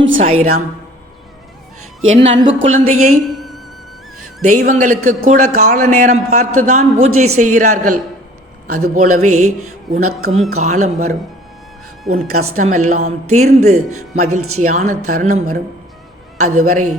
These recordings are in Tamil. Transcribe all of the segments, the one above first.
ஓம் சாய்ராம். என் அன்பு குழந்தையை தெய்வங்களுக்கு கூட கால நேரம் பார்த்துதான் பூஜை செய்கிறார்கள். அதுபோலவே உனக்கும் காலம் வரும். உன் கஷ்டமெல்லாம் தீர்ந்து மகிழ்ச்சியான தருணம் வரும். அதுவரை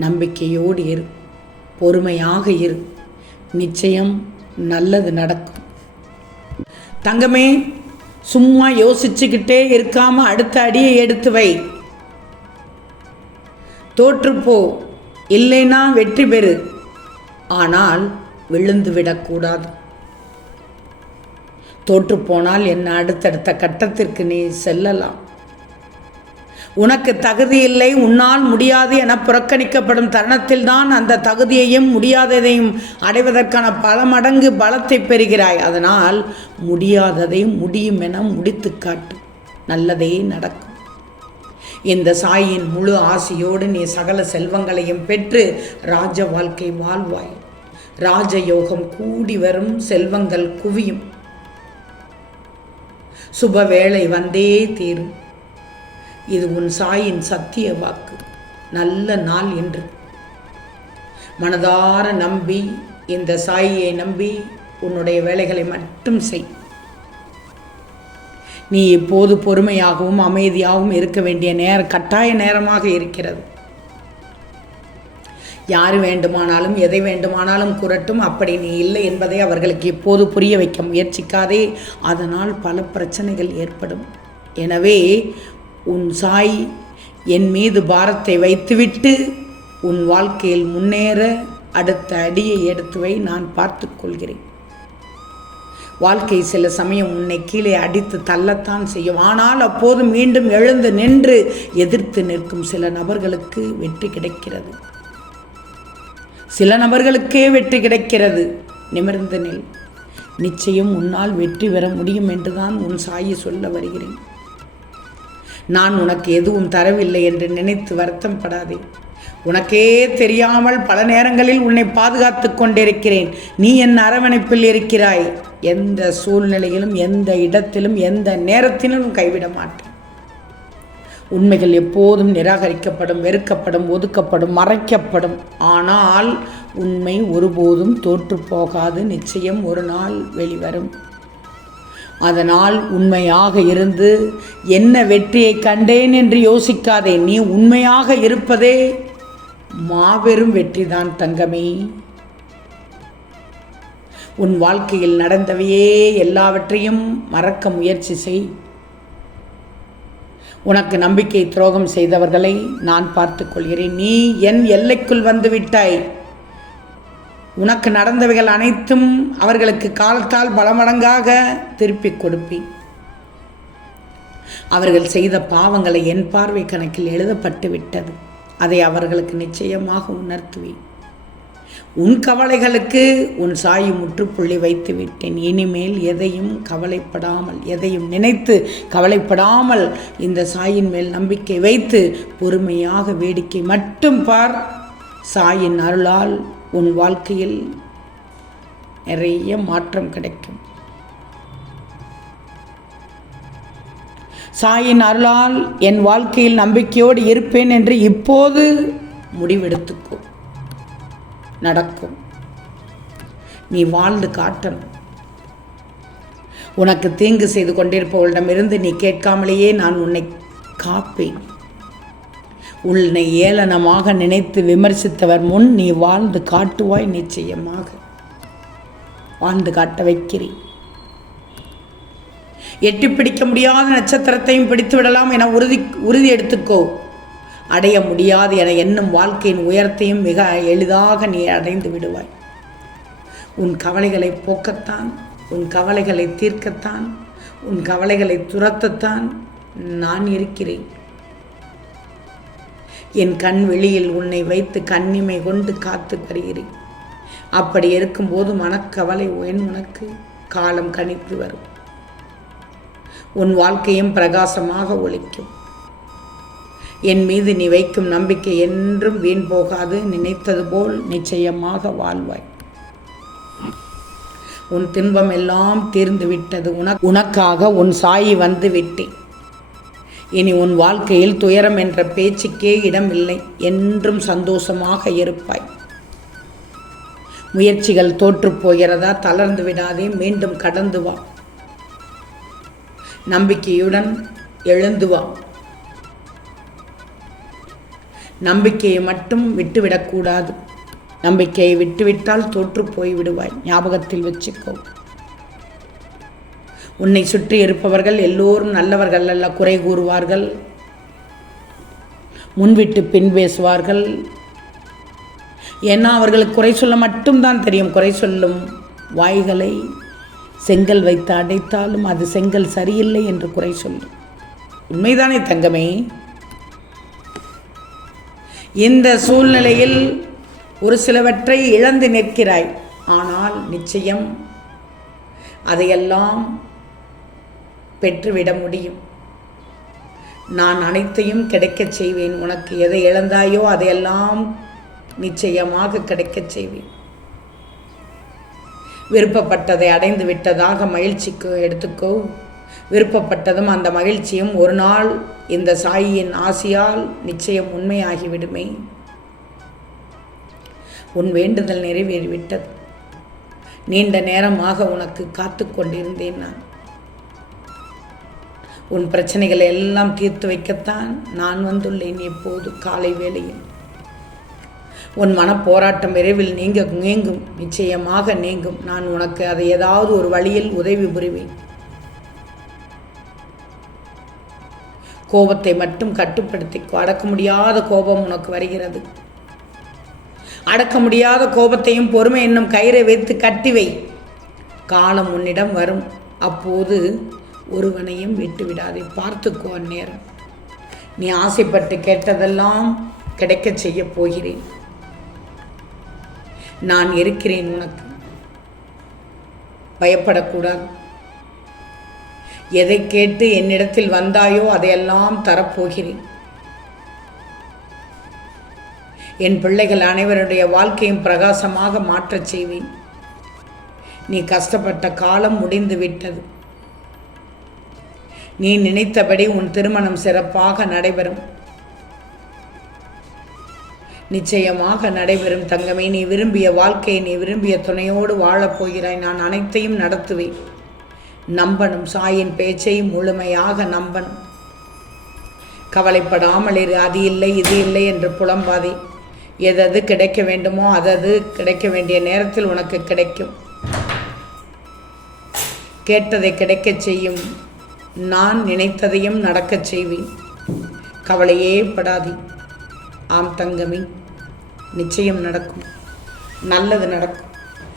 நம்பிக்கையோடு இரு. பொறுமையாக இரு. நிச்சயம் நல்லது நடக்கும். தங்கமே சும்மா யோசிச்சுக்கிட்டே இருக்காம அடுத்த அடியை எடுத்து வை. தோற்றுப்போ. இல்லைன்னா வெற்றி பெறு. ஆனால் விழுந்து விடக்கூடாது தோற்றுப்போனால் என்ன அடுத்தடுத்த கட்டத்திற்கு நீ செல்லலாம். உனக்கு தகுதி இல்லை உன்னால் முடியாது என புறக்கணிக்கப்படும் தருணத்தில்தான் அந்த தகுதியையும் முடியாததையும் அடைவதற்கான பல மடங்கு பலத்தை பெறுகிறாய். அதனால் முடியாததை முடியும் என முடித்து காட்டு. நல்லதே நடக்கும். இந்த சாயின் முழு ஆசையோடு நீ சகல செல்வங்களையும் பெற்று ராஜ வாழ்க்கை வாழ்வாய். ராஜயோகம் கூடி வரும் செல்வங்கள் குவியும். சுப வேளை வந்தே தீரும் இது உன் சாயின் சத்திய வாக்கு. நல்ல நாள் என்று. மனதார நம்பி இந்த சாயியை நம்பி உன்னுடைய வேலைகளை மட்டும் செய். நீ எப்போது பொறுமையாகவும் அமைதியாகவும் இருக்க வேண்டிய நேர கட்டாய நேரமாக இருக்கிறது. யார் வேண்டுமானாலும் எதை வேண்டுமானாலும் கூறட்டும் அப்படி நீ இல்லை என்பதை அவர்களுக்கு எப்போது புரிய வைக்க முயற்சிக்காதே. அதனால் பல பிரச்சனைகள் ஏற்படும். எனவே உன் சாய் என் மீது பாரத்தை வைத்துவிட்டு உன் வாழ்க்கையில் முன்னேற அடுத்த அடியை எடுத்து வை. நான் பார்த்து கொள்கிறேன். வாழ்க்கை சில சமயம் உன்னை கீழே அடித்து தள்ளத்தான் செய்யும். ஆனால் அப்போது மீண்டும் எழுந்து நின்று எதிர்த்து நிற்கும் சில நபர்களுக்கு வெற்றி கிடைக்கிறது. சில நபர்களுக்கே வெற்றி கிடைக்கிறது. நிமிர்ந்து நில். நிச்சயம் உன்னால் வெற்றி பெற முடியும் என்றுதான் உன் சாயி சொல்ல வருகிறேன். நான் உனக்கு எதுவும் தரவில்லை என்று நினைத்து வருத்தம் படாதே. உனக்கே தெரியாமல் பல நேரங்களில் உன்னை பாதுகாத்து கொண்டிருக்கிறேன். நீ என் அரவணைப்பில் இருக்கிறாய். எந்த சூழ்நிலையிலும் எந்த இடத்திலும் எந்த நேரத்திலும் கைவிட மாட்டேன். உண்மைகள் எப்போதும் நிராகரிக்கப்படும் வெறுக்கப்படும் ஒதுக்கப்படும் மறைக்கப்படும். ஆனால் உண்மை ஒருபோதும் தோற்று போகாது நிச்சயம் ஒரு நாள் வெளிவரும். அதனால் உண்மையாக இருந்து என்ன வெற்றியை கண்டேன் என்று யோசிக்காதே நீ உண்மையாக இருப்பதே மாபெரும் வெற்றிதான் தங்கமே. உன் வாழ்க்கையில் நடந்தவையே எல்லாவற்றையும் மறக்க முயற்சி செய். உனக்கு நம்பிக்கை துரோகம் செய்தவர்களை நான் பார்த்துக் கொள்கிறேன். நீ என் எல்லைக்குள் வந்து விட்டாய். உனக்கு நடந்தவைகள் அனைத்தும் அவர்களுக்கு காலத்தால் பல மடங்காக திருப்பிக் கொடுப்பேன். அவர்கள் செய்த பாவங்களை என் பார்வை கணக்கில் எழுதப்பட்டு விட்டது அதை அவர்களுக்கு நிச்சயமாக உணர்த்துவேன். உன் கவலைகளுக்கு உன் சாயி முற்றுப்புள்ளி வைத்து விட்டேன் இனிமேல் எதையும் கவலைப்படாமல் எதையும் நினைத்து கவலைப்படாமல் இந்த சாயின் மேல் நம்பிக்கை வைத்து பொறுமையாக வேடிக்கை மட்டும் பார். சாயின் அருளால் உன் வாழ்க்கையில் நிறைய மாற்றம் கிடைக்கும். சாயின் அருளால் என் வாழ்க்கையில் நம்பிக்கையோடு இருப்பேன் என்று இப்போது முடிவெடுத்துக்கோ. நடக்கும். நீ வாழ்ந்து காட்டணும். உனக்கு தீங்கு செய்து கொண்டிருப்பவர்களிடமிருந்து நீ கேட்காமலேயே நான் உன்னை காப்பேன். உன்னை ஏளனமாக நினைத்து விமர்சித்தவர் முன் நீ வாழ்ந்து காட்டுவாய் நிச்சயமாக. வாழ்ந்து காட்ட வைக்கிறேன். எட்டி பிடிக்க முடியாத நட்சத்திரத்தையும் பிடித்து விடலாம் என உறுதி உறுதி எடுத்துக்கோ. அடைய முடியாது என எண்ணும் வாழ்க்கையின் உயரத்தையும் மிக எளிதாக நீ அடைந்து விடுவாய். உன் கவலைகளை போக்கத்தான் உன் கவலைகளை தீர்க்கத்தான் உன் கவலைகளை துரத்தத்தான் நான் இருக்கிறேன். என் கண் வெளியில் உன்னை வைத்து கண்ணிமை கொண்டு காத்து வருகிறேன். அப்படி இருக்கும்போது மனக்கவலை என் உனக்கு? காலம் கணித்து வரும். உன் வாழ்க்கையும் பிரகாசமாக ஒழிக்கும். என் மீது நீ வைக்கும் நம்பிக்கை என்றும் வீண் போகாது. நினைத்தது போல் நிச்சயமாக வாழ்வாய். உன் துன்பம் எல்லாம் தீர்ந்து விட்டது. உனக் உனக்காக உன் சாயி வந்து விட்டேன். இனி உன் வாழ்க்கையில் துயரம் என்ற பேச்சுக்கே இடமில்லை என்றும் சந்தோஷமாக இருப்பாய். முயற்சிகள் தோற்றுப் போகிறதா? தளர்ந்து விடாதே. மீண்டும் கடந்து வா. நம்பிக்கையுடன் எழுந்து வா. நம்பிக்கையை மட்டும் விட்டுவிடக்கூடாது. நம்பிக்கையை விட்டுவிட்டால் தோற்று போய் விடுவாய் ஞாபகத்தில் வச்சுக்கோ. உன்னை சுற்றி இருப்பவர்கள் எல்லோரும் நல்லவர்கள் அல்ல குறை கூறுவார்கள். முன்விட்டு பின் பேசுவார்கள். ஏன்னா அவர்களுக்கு குறை சொல்ல மட்டும்தான் தெரியும். குறை சொல்லும் வாய்களை செங்கல் வைத்து அடைத்தாலும் அது செங்கல் சரியில்லை என்று குறை சொல்லும். உண்மைதானே தங்கமே? இந்த சூழ்நிலையில் ஒரு சிலவற்றை இழந்து நிற்கிறாய். ஆனால் நிச்சயம் அதையெல்லாம் பெற்றுவிட முடியும். நான் அனைத்தையும் கிடைக்கச் செய்வேன். உனக்கு எதை இழந்தாயோ அதையெல்லாம் நிச்சயமாக கிடைக்கச் செய்வேன். விருப்பப்பட்டதை அடைந்து விட்டதாக மகிழ்ச்சிக்கு எடுத்துக்கோ. விருப்பப்பட்டதும் அந்த மகிழ்ச்சியும் ஒரு நாள் இந்த சாயியின் ஆசியால் நிச்சயம் உண்மையாகிவிடுமே. உன் வேண்டுதல் நிறைவேறிவிட்டது. நீண்ட நேரமாக உனக்கு காத்து கொண்டிருந்தேன் நான். உன் பிரச்சனைகளை எல்லாம் தீர்த்து வைக்கத்தான் நான் வந்துள்ளேன் எப்போது காலை வேளையில். உன் மனப்போராட்டம் விரைவில் நீங்க நீங்கும். நிச்சயமாக நீங்கும். நான் உனக்கு அதை ஏதாவது ஒரு வழியில் உதவி புரிவேன். கோபத்தை மட்டும் கட்டுப்படுத்தி அடக்க முடியாத கோபம் உனக்கு வருகிறது. அடக்க முடியாத கோபத்தையும் பொறுமை என்னும் கயிறை வைத்து கட்டி வை. காலம் உன்னிடம் வரும். அப்போது ஒருவனையும் விட்டு விடாதே. பார்த்துக்கோ அந்நேரம். நீ ஆசைப்பட்டு கேட்டதெல்லாம் கிடைக்கச் செய்ய போகிறேன். நான் இருக்கிறேன் உனக்கு. பயப்படக்கூடாது. எதை கேட்டு என்னிடத்தில் வந்தாயோ அதையெல்லாம் தரப்போகிறேன். என் பிள்ளைகள் அனைவருடைய வாழ்க்கையும் பிரகாசமாக மாற்றச் செய்வேன். நீ கஷ்டப்பட்ட காலம் முடிந்து விட்டது நீ நினைத்தபடி உன் திருமணம் சிறப்பாக நடைபெறும். நிச்சயமாக நடைபெறும் தங்கமே நீ விரும்பிய வாழ்க்கையை நீ விரும்பிய துணையோடு வாழப் போகிறாய். நான் அனைத்தையும் நடத்துவேன். நம்பணும் சாயின் பேச்சை முழுமையாக நம்பணும். கவலைப்படாமல் இரு அது இல்லை இது இல்லை என்று புலம்பாதே. எதது கிடைக்க வேண்டுமோ அதது கிடைக்க வேண்டிய நேரத்தில் உனக்கு கிடைக்கும். கேட்டதை கிடைக்கச் செய்யும் நான் நினைத்ததையும் நடக்கச் செய்வேன். கவலையே படாதி. ஆம் தங்கமே நிச்சயம் நடக்கும். நல்லது நடக்கும்.